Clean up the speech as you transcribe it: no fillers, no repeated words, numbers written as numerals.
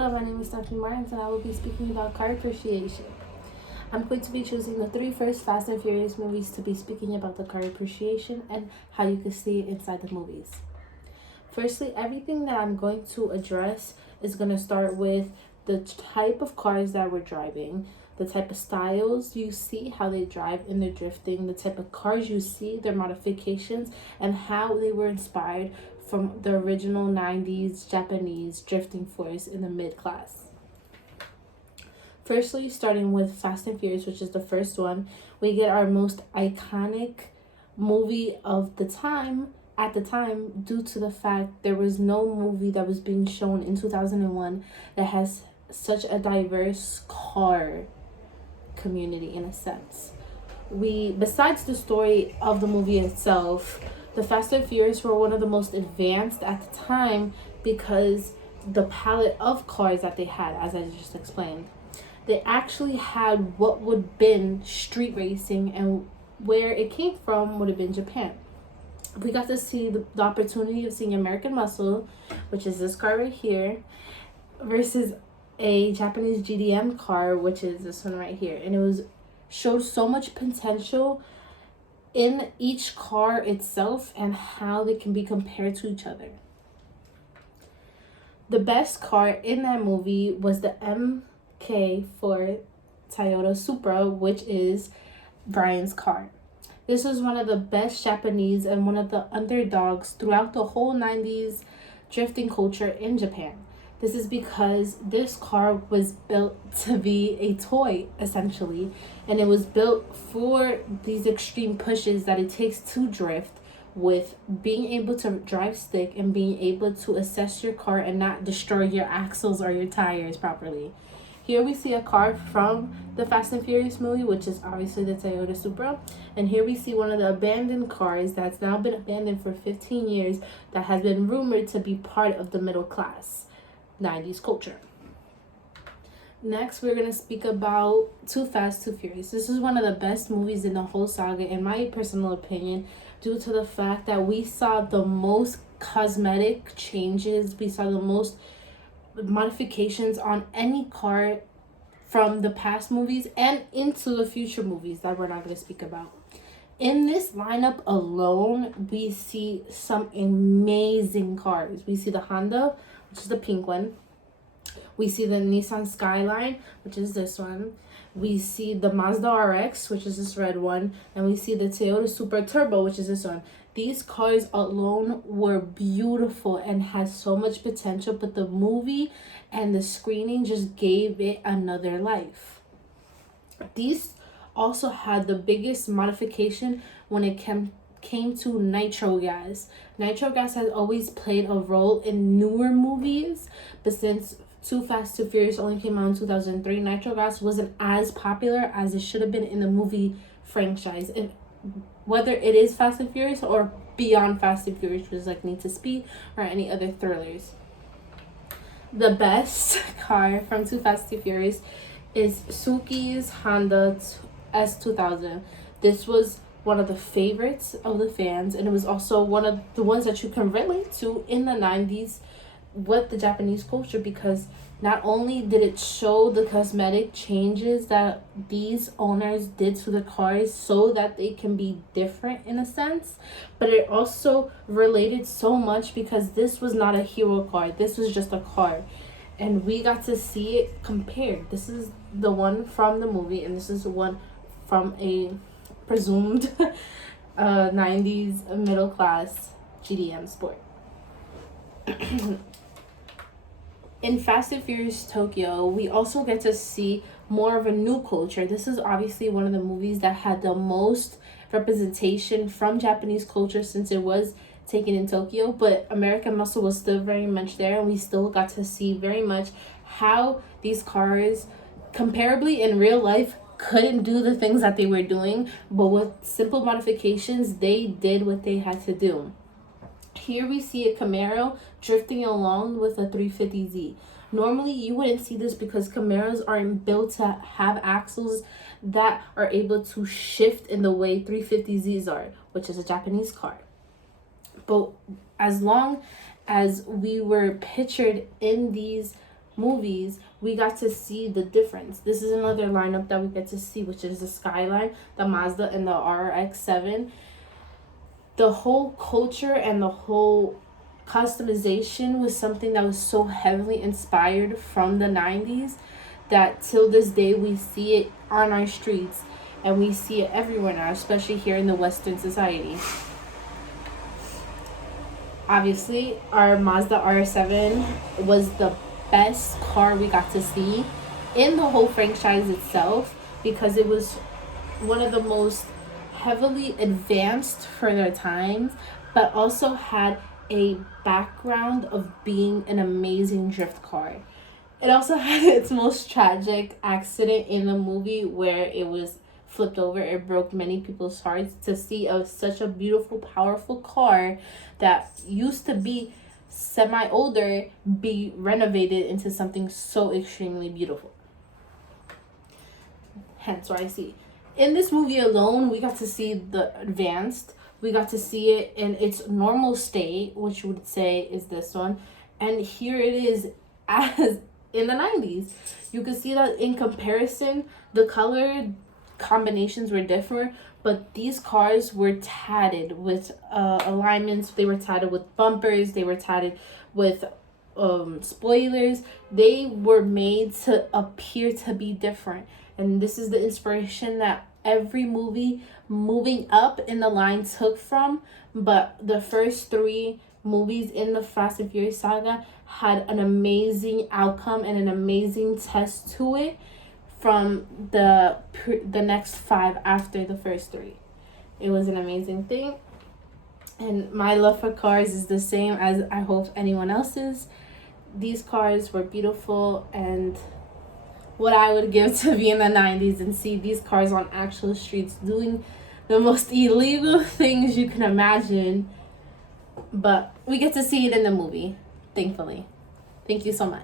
Hello, my name is Stephanie Martins and I will be speaking about car appreciation. I'm going to be choosing the three first Fast and Furious movies to be speaking about the car appreciation and how you can see it inside the movies. Firstly, everything that I'm going to address is going to start with the type of cars that we're driving, the type of styles you see, how they drive in their drifting, the type of cars you see, their modifications, and how they were inspired from the original 90s Japanese drifting force in the mid class. Firstly, starting with Fast and Furious, which is the first one, we get our most iconic movie of the time at the time, due to the fact there was no movie that was being shown in 2001 that has such a diverse car community in a sense. Besides the story of the movie itself, the Fast and Furious were one of the most advanced at the time because the palette of cars that they had, as I just explained, they actually had what would have been street racing, and where it came from would have been Japan. We got to see the opportunity of seeing American Muscle, which is this car right here, versus a Japanese GDM car, which is this one right here. And it showed so much potential in each car itself and how they can be compared to each other. The best car in that movie was the MK4 Toyota Supra, which is Brian's car. This was one of the best Japanese and one of the underdogs throughout the whole 90s drifting culture in Japan. This is because this car was built to be a toy, essentially, and it was built for these extreme pushes that it takes to drift, with being able to drive stick and being able to assess your car and not destroy your axles or your tires properly. Here we see a car from the Fast and Furious movie, which is obviously the Toyota Supra. And here we see one of the abandoned cars that's now been abandoned for 15 years that has been rumored to be part of the middle class 90s culture. Next, we're going to speak about Too Fast, Too Furious. This is one of the best movies in the whole saga, in my personal opinion, due to the fact that we saw the most cosmetic changes. We saw the most modifications on any car from the past movies and into the future movies that we're not going to speak about. In this lineup alone, we see some amazing cars. We see the Honda, which is the pink one. We see the Nissan Skyline, which is this one. We see the Mazda RX, which is this red one. And we see the Toyota Supra Turbo, which is this one. These cars alone were beautiful and had so much potential, but the movie and the screening just gave it another life. These also had the biggest modification when it came to nitro gas. Nitro gas has always played a role in newer movies, but since Too Fast, Too Furious only came out in 2003, nitro gas wasn't as popular as it should have been in the movie franchise. And whether it is Fast and Furious or beyond Fast and Furious, which is like Need to Speed or any other thrillers. The best car from Too Fast, Too Furious is Suki's Honda S2000. This was one of the favorites of the fans, and it was also one of the ones that you can relate to in the 90s with the Japanese culture, because not only did it show the cosmetic changes that these owners did to the cars so that they can be different in a sense, but it also related so much because this was not a hero car. This was just a car. And we got to see it compared. This is the one from the movie, and this is the one from a presumed 90s middle class GDM sport. In Fast and Furious Tokyo, we also get to see more of a new culture. This is obviously one of the movies that had the most representation from Japanese culture since it was taken in Tokyo, but American Muscle was still very much there, and we still got to see very much how these cars, comparably in real life, couldn't do the things that they were doing, but with simple modifications, they did what they had to do. Here we see a Camaro drifting along with a 350Z. Normally, you wouldn't see this because Camaros aren't built to have axles that are able to shift in the way 350Zs are, which is a Japanese car. But as long as we were pictured in these movies, we got to see the difference. This is another lineup that we get to see, which is the Skyline, the Mazda, and the RX-7. The whole culture and the whole customization was something that was so heavily inspired from the 90s that till this day we see it on our streets and we see it everywhere now, especially here in the Western society. Obviously, our Mazda RX-7 was the best car we got to see in the whole franchise itself, because it was one of the most heavily advanced for their times, but also had a background of being an amazing drift car. It also had its most tragic accident in the movie where it was flipped over. It broke many people's hearts to see such a beautiful, powerful car that used to be semi-older be renovated into something so extremely beautiful. Hence why I see. In this movie alone, we got to see the advanced. We got to see it in its normal state, which you would say is this one. And here it is as in the 90s. You can see that in comparison, the color combinations were different, but these cars were tatted with alignments. They were tatted with bumpers. They were tatted with spoilers. They were made to appear to be different. And this is the inspiration that every movie moving up in the line took from. But the first 3 movies in the Fast and Furious saga had an amazing outcome and an amazing test to it from the next 5 after the first 3. It was an amazing thing. And my love for cars is the same as I hope anyone else's. These cars were beautiful, and what I would give to be in the 90s and see these cars on actual streets doing the most illegal things you can imagine. But we get to see it in the movie, thankfully. Thank you so much.